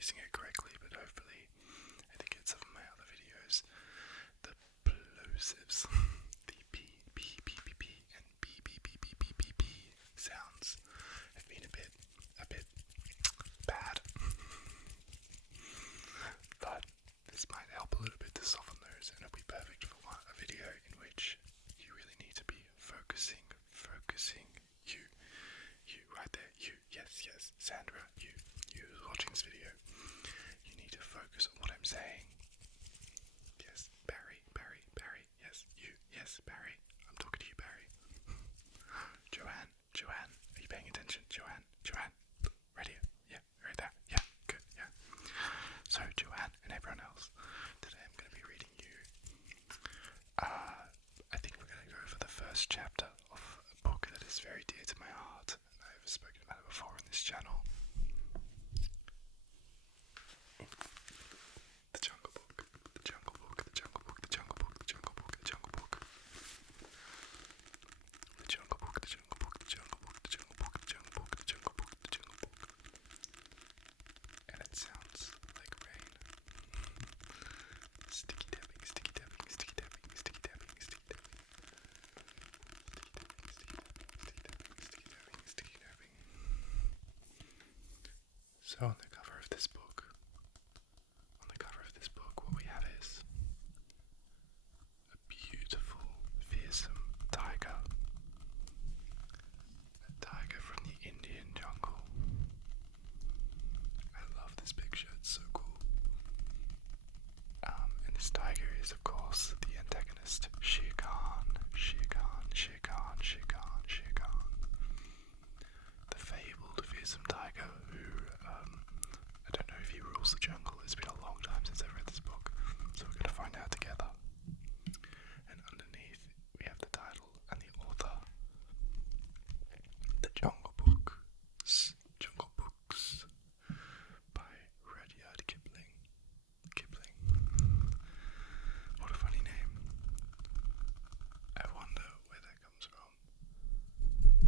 using it correctly, but hopefully I think it's some of my other videos. The plosives, the P, and B sounds have been a bit bad. But this might help a little bit to soften those, and it'll be perfect for a video in which you really need to be focusing, you right there, you, yes, Sandra, you who's watching this video, you need to focus on what I'm saying. Yes, Barry, yes, you, yes, Barry, I'm talking to you, Barry. Joanne, are you paying attention? Joanne, right here, yeah, right there, yeah, good, yeah. So Joanne and everyone else, today I'm going to be reading you, I think we're going to go for the first chapter of a book that is very dear to my heart, and I've spoken about it before on this channel. The Jungle Book. The Jungle Book. The Jungle Book. The Jungle Book. The Jungle Book. The Jungle Book. The Jungle Book. The Jungle Book. The Jungle Book. The Jungle Book. The Jungle Book. The Jungle Book. The Jungle Book. And it sounds like rain. Sticky tapping, sticky tapping, sticky tapping, sticky tapping, sticky tapping. Sticky tapping. So on the cover of this book, what we have is a beautiful, fearsome tiger. A tiger from the Indian jungle. I love this picture, it's so cool. And this tiger is, of course, the antagonist, Shere Khan. The fabled fearsome tiger who, I don't know if he rules the jungle. It's been a long time since I've read this book, so we're going to find out together. And underneath we have the title and the author. The Jungle Books by Rudyard Kipling. What a funny name. I wonder where that comes from.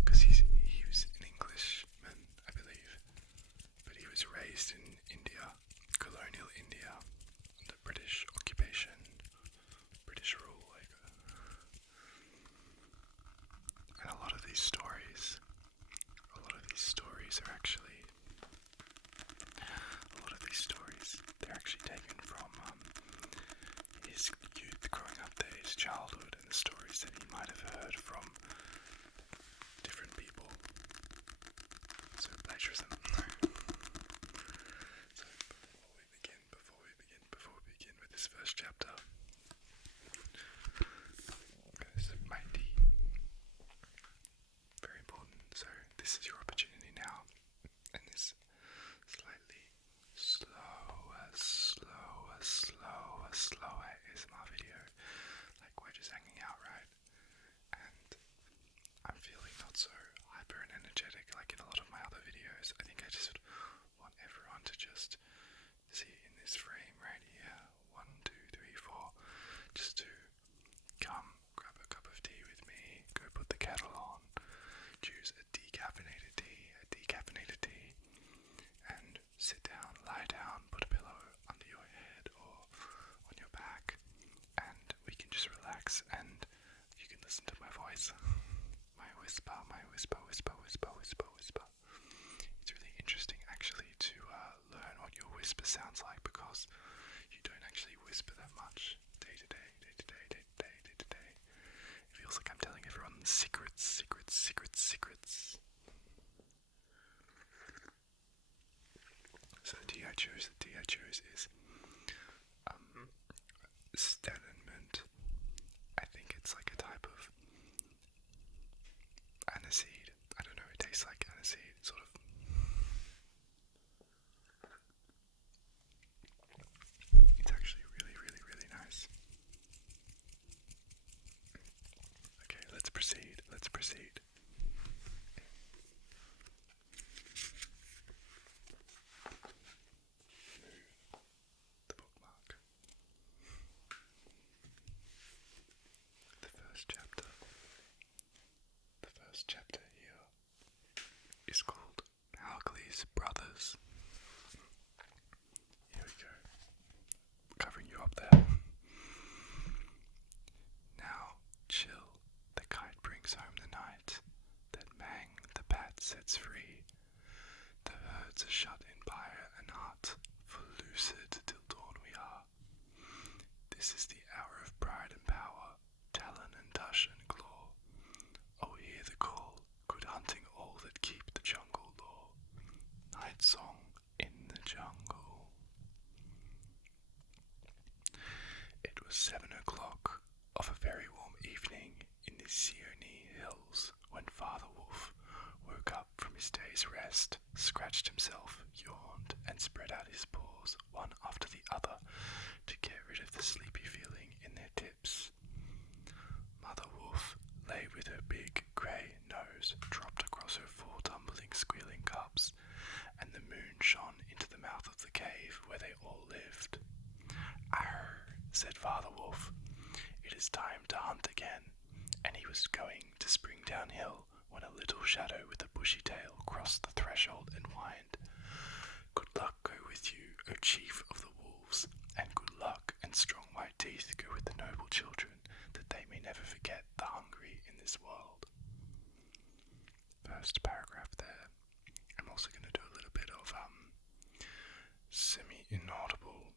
Because he was an Englishman, I believe. But he was raised in India, colonial India, under British occupation, British rule. And a lot of these stories are actually, they're actually taken from his youth growing up there, his childhood, and the stories that he might have heard from different people. So plagiarism. So before we begin with this first chapter, I'm going to sip my tea. Very important. So this is your opportunity now, and this slightly slower ASMR video, like we're just hanging out, right? And I'm feeling not so hyper and energetic like in a lot of my other videos. I think I just want everyone to just see in this frame right here, 1, 2, 3, 4, just to come grab a cup of tea with me, go put the kettle on, choose a decaffeinated tea, and sit down, lie down, put a pillow under your head or on your back, and we can just relax and you can listen to my voice. My whisper. It's really interesting actually to learn what your whisper sounds like, because you don't actually whisper that much day to day. It feels like I'm telling everyone secrets. So the tea I chose is Staniment. I think it's like a type of aniseed. I don't know, it tastes like aniseed, sort of. It's actually really nice. Okay, let's proceed. was 7 o'clock of a very warm evening in the Sione Hills when Father Wolf woke up from his day's rest, scratched himself, yawned, and spread out his paws one after the other to get rid of the sleepy feeling in their tips. Mother Wolf lay with her big grey nose dropped across her four tumbling, squealing cubs, and the moon shone into the mouth of the cave where they all lived. "Arr," said Father Wolf, "it is time to hunt again," and he was going to spring downhill when a little shadow with a bushy tail crossed the threshold and whined, "Good luck go with you, O chief of the wolves, and good luck and strong white teeth go with the noble children, that they may never forget the hungry in this world." First paragraph there. I'm also going to do a little bit of semi-inaudible,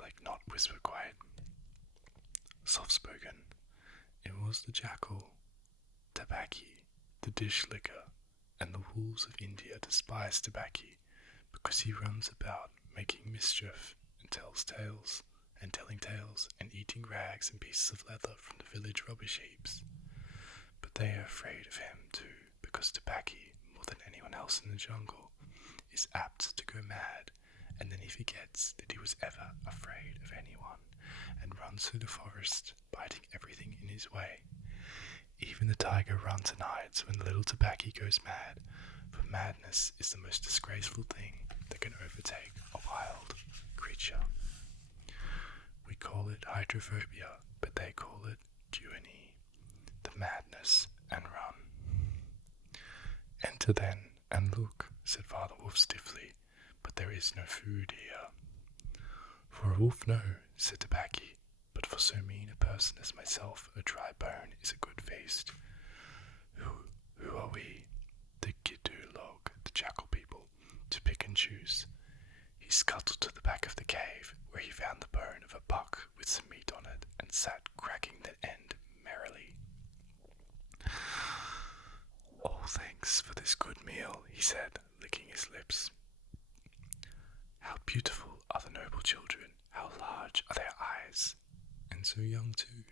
like not whisper quiet, soft-spoken. It was the jackal, Tabaki, the dish licker, and the wolves of India despise Tabaki because he runs about making mischief and telling tales and eating rags and pieces of leather from the village rubbish heaps. But they are afraid of him too, because Tabaki, more than anyone else in the jungle, is apt to go mad, and then he forgets that he was ever afraid of anyone, and runs through the forest, biting everything in his way. Even the tiger runs and hides when the little Tabaki goes mad, for madness is the most disgraceful thing that can overtake a wild creature. We call it hydrophobia, but they call it duany, the madness and run. "Enter then, and look," said Father Wolf stiffly, "but there is no food here." "For a wolf, no," said Tabaki, "but for so mean a person as myself, a dry bone is a good feast." Who are we?" "The Giddu log, the jackal people, to pick and choose." He scuttled to the back of the cave, where he found the bone of a buck with some meat on it, and sat cracking the end merrily. "All thanks for this good meal," he said, licking his lips. "How beautiful are the noble children, how large are their eyes, and so young too.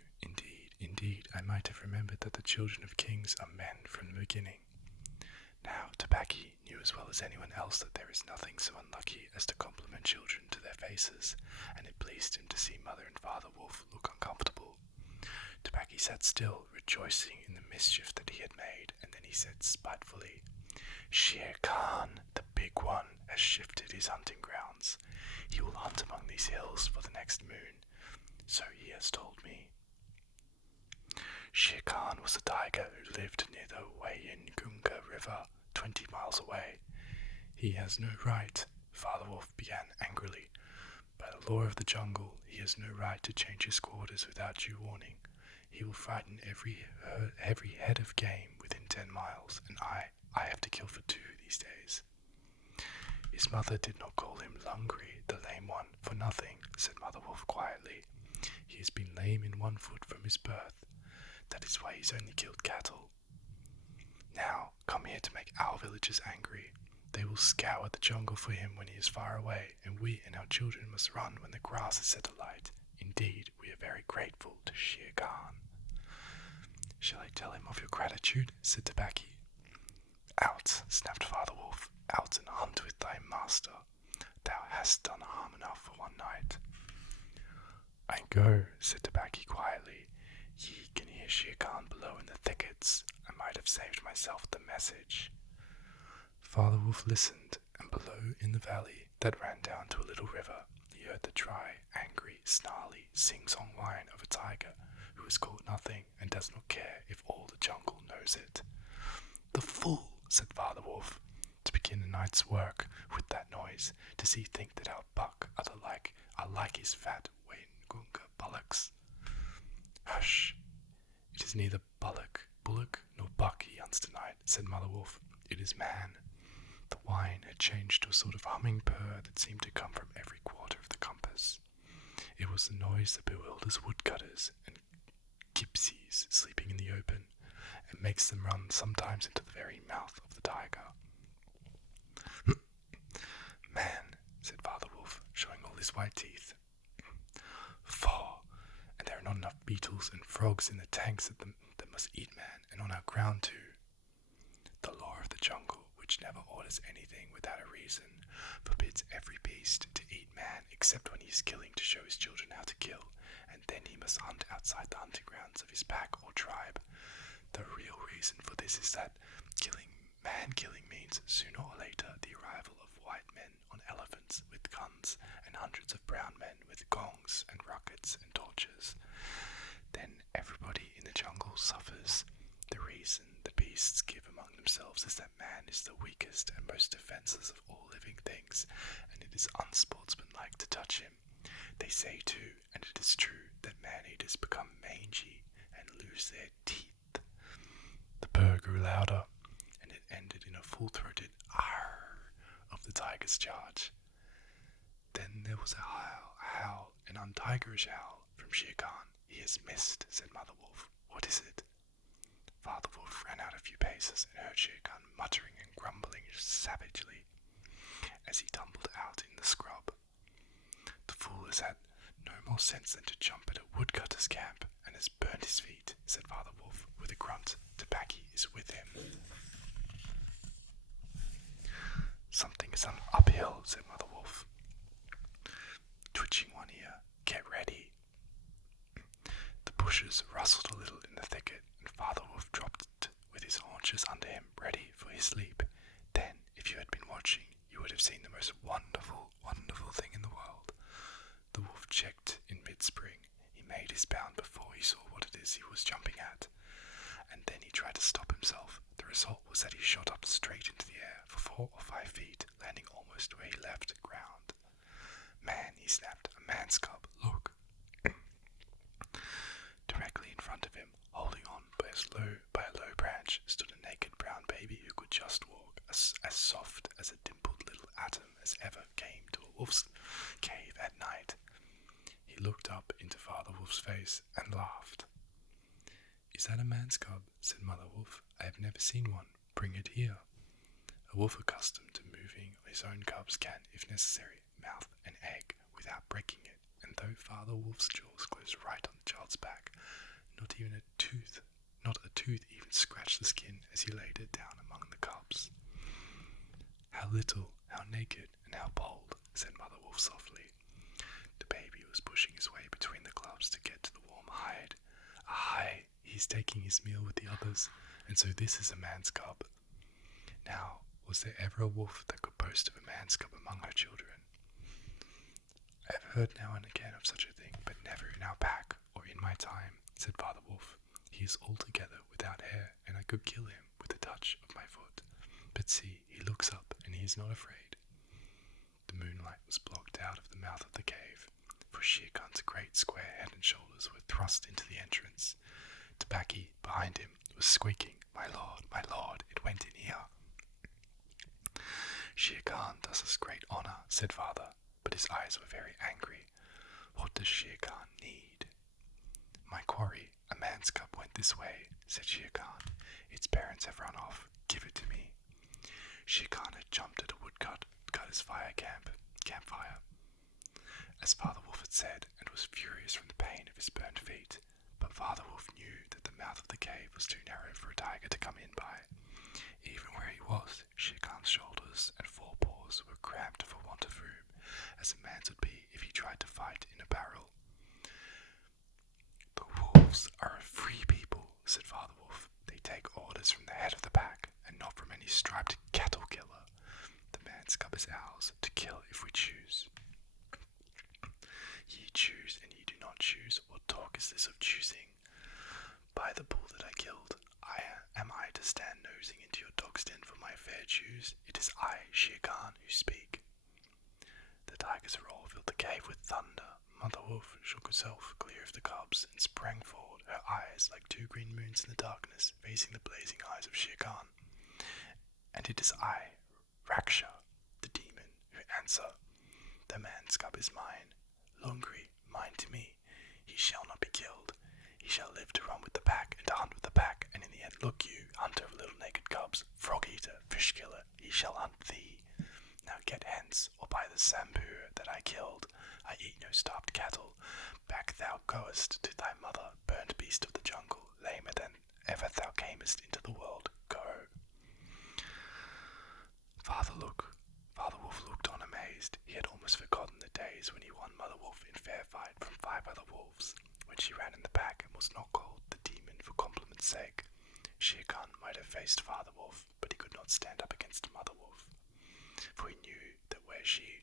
Indeed, I might have remembered that the children of kings are men from the beginning." Now Tabaki knew as well as anyone else that there is nothing so unlucky as to compliment children to their faces, and it pleased him to see Mother and Father Wolf look uncomfortable. Tabaki sat still, rejoicing in the mischief that he had made, and then he said spitefully, "Shere Khan, the big one, has shifted his hunting grounds. He will hunt among these hills for the next moon, so he has told me." Shere Khan was a tiger who lived near the Wayangunga River, 20 miles away. "He has no right," Father Wolf began angrily. "By the law of the jungle, he has no right to change his quarters without due warning. He will frighten every head of game within 10 miles, and I have to kill for 2 these days." "His mother did not call him Lungri, the lame one, for nothing," said Mother Wolf quietly. "He has been lame in one foot from his birth. That is why he's only killed cattle. Now, come here to make our villagers angry. They will scour the jungle for him when he is far away, and we and our children must run when the grass is set alight. Indeed, we are very grateful to Shere Khan." "Shall I tell him of your gratitude?" said Tabaki. "Out," snapped Father Wolf, "out and hunt with thy master. Thou hast done harm enough for one night." "I go," said Tabaki quietly. "Ye can hear Shere Khan below in the thickets. I might have saved myself the message." Father Wolf listened, and below in the valley that ran down to a little river, he heard the dry, angry, snarly, sing-song whine of a tiger who has caught nothing and does not care if all the jungle knows it. "The fool," said Father Wolf, "to begin a night's work with that noise. Does he think that our buck are like his fat Wayangunga bullocks?" "Hush! It is neither bullock nor buck he hunts tonight," said Mother Wolf. "It is man." The whine had changed to a sort of humming purr that seemed to come from every quarter of the compass. It was the noise that bewilders woodcutters and gypsies sleeping in the open, and makes them run sometimes into the very mouth of the tiger. "Man," said Father Wolf, showing all his white teeth, beetles and frogs in the tanks that must eat man, and on our ground too. The law of the jungle, which never orders anything without a reason, forbids every beast to eat man except when he is killing to show his children how to kill, and then he must hunt outside the hunting grounds of his pack or tribe. The real reason for this is that man-killing means sooner or later the arrival of white men on elephants with guns and hundreds of brown men with gongs and rockets and torches. Then everybody in the jungle suffers. The reason the beasts give among themselves is that man is the weakest and most defenseless of all living things, and it is unsportsmanlike to touch him. They say too, and it is true, that man-eaters become mangy and lose their teeth. The purr grew louder, and it ended in a full-throated "arr" of the tiger's charge. Then there was a howl, an untigerish howl from Shere Khan. "He has missed," said Mother Wolf. "What is it?" Father Wolf ran out a few paces and heard Shere Khan muttering and grumbling savagely as he tumbled out in the scrub. "The fool has had no more sense than to jump at a woodcutter's camp and has burned his feet," said Father Wolf with a grunt. "Tobacco is with him." "Something is uphill," said Mother Wolf, twitching one ear. "Get ready." The bushes rustled a little in the thicket, and Father Wolf dropped with his haunches under him, ready for his leap. Then, if you had been watching, you would have seen the most wonderful, wonderful thing in the world. The wolf checked in mid-spring. He made his bound before he saw what it is he was jumping at, and then he tried to stop himself. The result was that he shot up straight into the air for 4 or 5 feet, landing almost where he left ground. "Man," he snapped, "a man's cub, look." Directly in front of him, holding on by a low branch, stood a naked brown baby who could just walk, as soft as a dimpled little atom as ever came to a wolf's cave at night. He looked up into Father Wolf's face and laughed. "Is that a man's cub?" said Mother Wolf. "I have never seen one. Bring it here." A wolf accustomed to moving his own cubs can, if necessary, mouth an egg without breaking it, and though Father Wolf's jaws closed right on the child's back, not a tooth even scratched the skin as he laid it down among the cubs. "How little, how naked, and how bold," said Mother Wolf softly. The baby was pushing his way between the cubs to get to the warm hide. "Aye, he's taking his meal with the others, and so this is a man's cub." Now, was there ever a wolf that could boast of a man's cub among her children? "I have heard now and again of such a thing, but never in our pack or in my time," said Father Wolf. "He is altogether without hair, and I could kill him with a touch of my foot. But see, he looks up, and he is not afraid." The moonlight was blocked out of the mouth of the cave, for Shere Khan's great square head and shoulders were thrust into the entrance. Tobacco, behind him, was squeaking, my lord, it went in here." "Shere Khan does us great honour," said Father, but his eyes were very angry. "What does Shere Khan need?" "My quarry, a man's cub, went this way," said Shere Khan. "Its parents have run off. Give it to me." Shere Khan had jumped at a woodcutter's campfire, as Father Wolf had said, and was furious from the pain of his burned feet. But Father Wolf knew that the mouth of the cave was too narrow for a tiger to come in by. Even where he was, Shere Khan's shoulders and forepaws were cramped for want of room, as a man's would be if he tried to fight in a barrel. "The wolves are a free people," said Father Wolf. "They take orders from the head of the pack, and not from any striped cattle killer. The man's cub is ours, to kill if we choose." "Ye choose, and ye do not choose. What talk is this of choosing? By the bull that I killed, am I to stand nosing into your dog's den for my fair choose? It is I, Shere Khan, who speak." The tiger's roar filled the cave with thunder. Mother Wolf shook herself clear of the cubs and sprang forward, her eyes like 2 green moons in the darkness, facing the blazing eyes of Shere Khan. "And it is I, Raksha, the demon, who answer. The man's cub is mine. Lungri, mine to me. He shall not be killed. He shall live to run with the pack and to hunt with the pack, and in the end, look you, hunter of little naked cubs, frog eater, fish killer, he shall hunt thee. Now get hence, or by the Sambhur that I killed, I eat no starved cattle. Back thou goest to thy mother, burnt beast of the jungle, lamer than ever thou camest into the world. Go. Father Wolf looked on amazed. He had almost forgotten the days when he won Mother Wolf in fair fight from 5 other wolves, when she ran in the pack and was not called the demon for compliment's sake. Shere Khan might have faced Father Wolf, but he could not stand up against Mother Wolf, for he knew that where he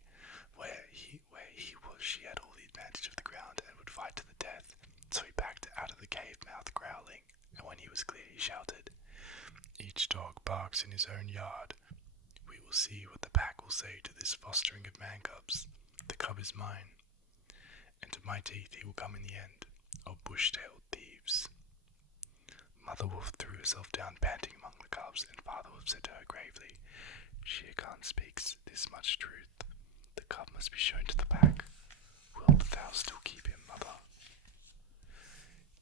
was, she had all the advantage of the ground and would fight to the death. So he backed out of the cave mouth growling, and when he was clear he shouted, "Each dog barks in his own yard. We will see what the pack will say to this fostering of man cubs. The cub is mine, and to my teeth he will come in the end, O bush-tailed thieves." Mother Wolf threw herself down panting among the cubs, and Father Wolf said to her gravely, "Shere Khan speaks this much truth. The cub must be shown to the pack. Wilt thou still keep him, mother?"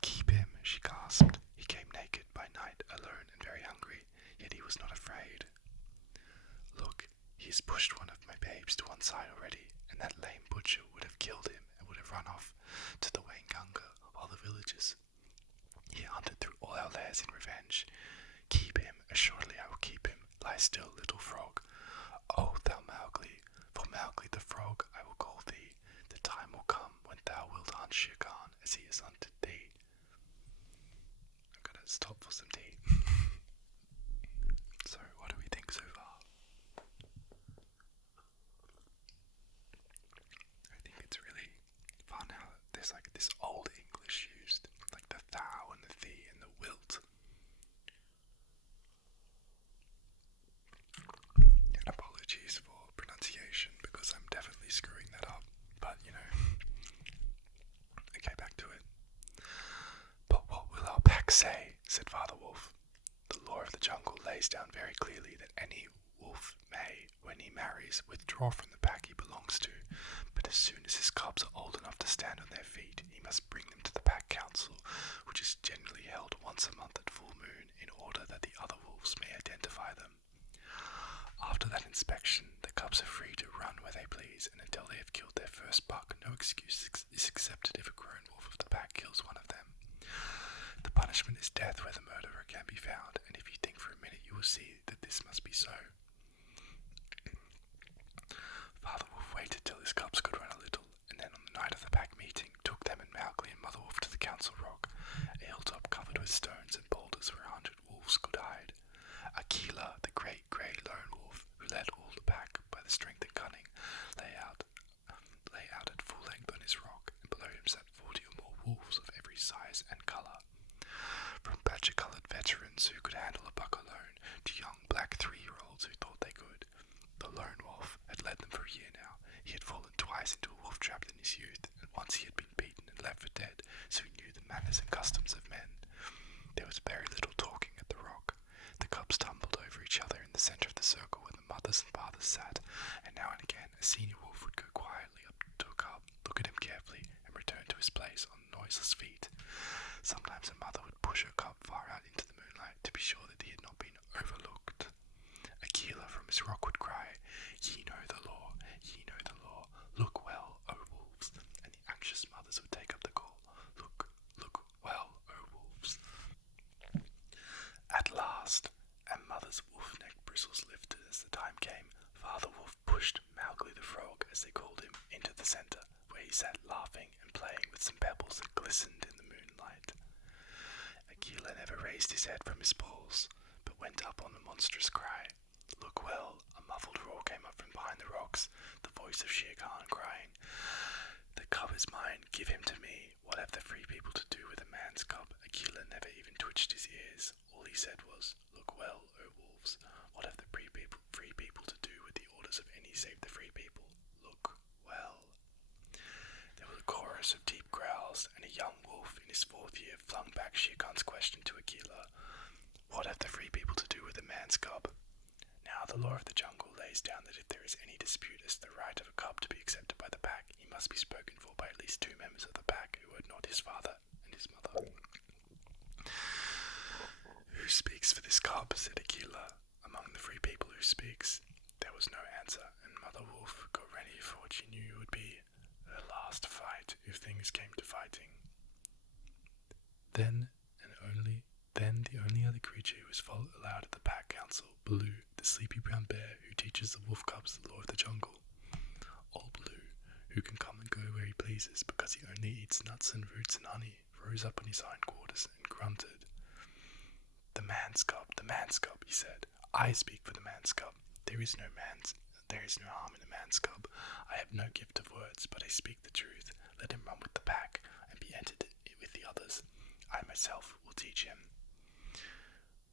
"Keep him," she gasped. "He came naked by night, alone and very hungry, yet he was not afraid. Look, he has pushed one of my babes to one side already, and that lame butcher would have killed him and would have run off to the Waingunga while the villagers. He hunted through all our lairs in revenge. Keep him, assuredly I will keep him. Lie still, little frog. Oh, thou Mowgli, for Mowgli the frog I will call thee. The time will come when thou wilt hunt Shere Khan as he has hunted thee." I've got to stop for some tea. So, what do we think so far? I think it's really fun how there's like this old English used, like the thou and the thee and the wilt. And apologies for pronunciation because I'm definitely screwing that up, but okay, back to it. "But what will our pack say?" said Father Wolf. "The law of the jungle lays down very clearly that any wolf may, when he marries, withdraw from the pack he belongs to, but as soon as his cubs are old enough to stand on their feet, he must bring them to the pack council, which is generally held once a month at full moon, in order that the other wolves may identify them. After that inspection, the cubs are free to run where they please, and until they have killed their first buck, no excuse is accepted if a grown wolf of the pack kills one of them. The punishment is death where the murderer can be found, and if you think for a minute you will see that this must be so." Father Wolf waited till his cubs could run a little, and then on the night of the pack meeting took them and Mowgli and Mother Wolf to the council rock, a hilltop covered with stones and boulders where 100 wolves could hide. Akela, the great grey lone wolf, who led all the pack by the strength and cunning, lay out at full length on his rock, and below him sat 40 or more wolves of every size and colour, from badger-coloured veterans who could handle a buck alone, to young black 3-year-olds who thought they could. The lone wolf had led them for a year now. He had fallen twice into a wolf trap in his youth, and once he had been beaten and left for dead, so he knew the manners and customs of men. There was very little talking at the rock. The cubs tumbled over each other in the centre of the circle where the mothers and fathers sat, and now and again a senior wolf would go quietly up to a cub, look at him carefully, and return to his place on noiseless feet. Sometimes a mother would push her cub far out into the moonlight to be sure that he had not been overlooked. Akela from his rock would cry, "Ye know the law, ye know the law. Look well, O wolves," and the anxious mothers would take up the call, "Look, look well, O wolves." At last, and Mother's wolf neck bristles lifted as the time came, Father Wolf pushed Mowgli the frog, as they called him, into the centre, where he sat laughing and playing with some pebbles that glistened in the moonlight. Akela never raised his head from his paws, but went up on the monstrous cry. Look well, a muffled roar came up from behind the rocks, the voice of Shere Khan crying, "The cub is mine, give him to me. What have the free people to do with a man's cub?" Akela never even twitched his ears. All he said was, "Look well, O wolves. What have the free people to do with the orders of any save the free people? Look well." There was a chorus of deep growls, and a young wolf in his 4th year flung back Shere Khan's question to Akela. "What have the free people to do with a man's cub?" Now the law of the jungle lays down that if there is any dispute as to the right of a cub to be accepted by the pack, he must be spoken for by at least 2 members of the pack who are not his father and his mother. "Who speaks for this cub?" said Akela. "Among the free people, who speaks?" There was no answer, and Mother Wolf got ready for what she knew would be her last things came to fighting. Then the only other creature who was allowed at the pack council, Baloo, the sleepy brown bear who teaches the wolf cubs the law of the jungle. Old Baloo, who can come and go where he pleases because he only eats nuts and roots and honey, rose up on his hindquarters and grunted. The man's cub, he said. I speak for the man's cub. There is no harm in a man's cub. I have no gift of words, but I speak the truth. Let him run with the pack and be entered with the others. I myself will teach him.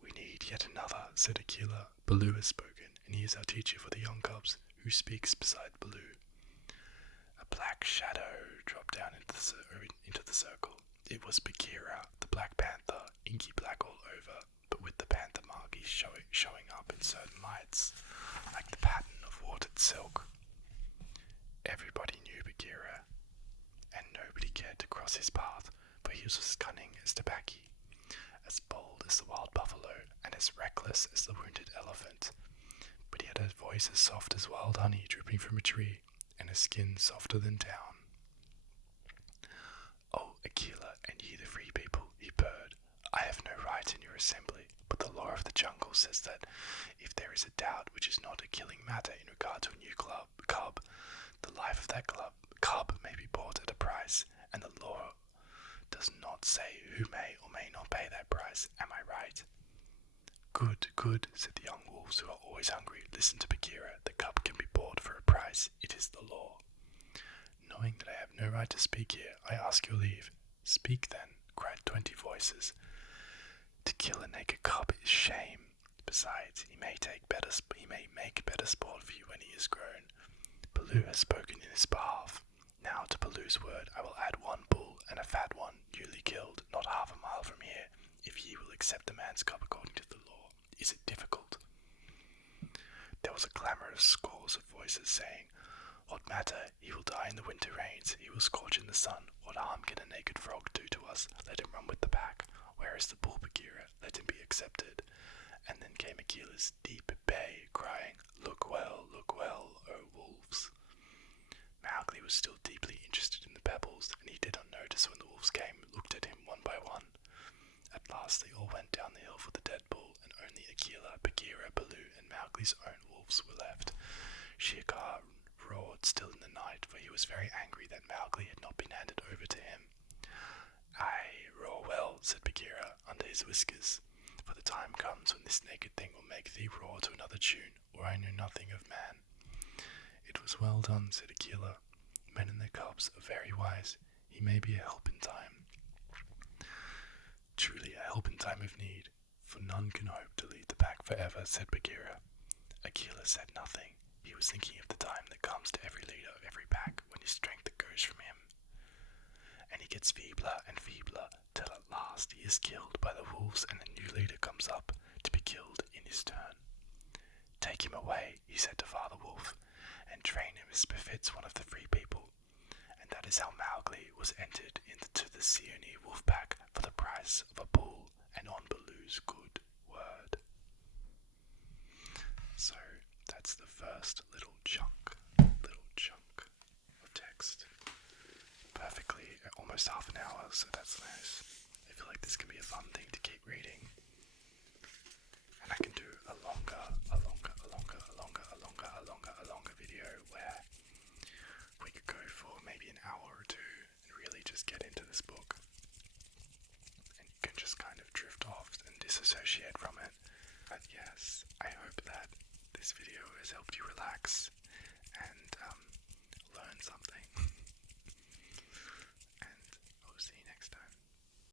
We need yet another, said Akela. Baloo has spoken, and he is our teacher for the young cubs. Who speaks beside Baloo? A black shadow dropped down into the circle. It was Bagheera, the Black Panther, inky black all over, but with the panther markings showing up in certain lights, like the pattern of watered silk. Everybody knew Bagheera, and nobody cared to cross his path, for he was as cunning as Tabaki, as bold as the wild buffalo, and as reckless as the wounded elephant. But he had a voice as soft as wild honey dripping from a tree, and a skin softer than down. "Oh, Akela, and ye the free people," he purred, "I have no right in your assembly, but the law of the jungle says that if there is a doubt which is not a killing matter in regard to a new cub, the life of that cub may be bought at a price, and the law does not say who may or may not pay that price. Am I right?" Good, said the young wolves, who are always hungry. Listen to Bagheera. The cub can be bought for a price. It is the law. Knowing that I have no right to speak here, I ask your leave. Speak then, cried 20 voices. To kill a naked cub is shame. Besides, he may make better sport for you when he is grown. Baloo has spoken in his behalf. Now to Baloo's word I will add 1 bull and a fat one, newly killed, not half a mile from here, if ye will accept the man's cub according to the law. Is it difficult? There was a clamour of scores of voices saying, What matter? He will die in the winter rains. He will scorch in the sun. What harm can a naked frog do to us? Let him run with the pack. Where is the bull, Bagheera? Let him be accepted. And then came Akela's deep bay, crying, Look well, O wolves. Mowgli was still deeply interested in the pebbles, and he did not notice when the wolves came and looked at him one by one. At last they all went down the hill for the dead bull, and only Akela, Bagheera, Baloo, and Mowgli's own wolves were left. Shere Khan roared still in the night, for he was very angry that Mowgli had not been handed over to him. Aye, roar well, said Bagheera under his whiskers, for the time comes when this naked thing will make thee roar to another tune, or I know nothing of man. It was well done, said Akela. Men and their cubs are very wise. He may be a help in time. Truly a help in time of need, for none can hope to lead the pack forever, said Bagheera. Akela said nothing. He was thinking of the time that comes to every leader of every pack when his strength goes from him, and he gets feebler and feebler till at last he is killed by the wolves and a new leader comes up to be killed in his turn. Take him away, he said to Father Wolf, and train him as befits one of the free people. And that is how Mowgli was entered into the Seeonee wolf pack for the price of a bull and on Baloo's good word. So that's the first little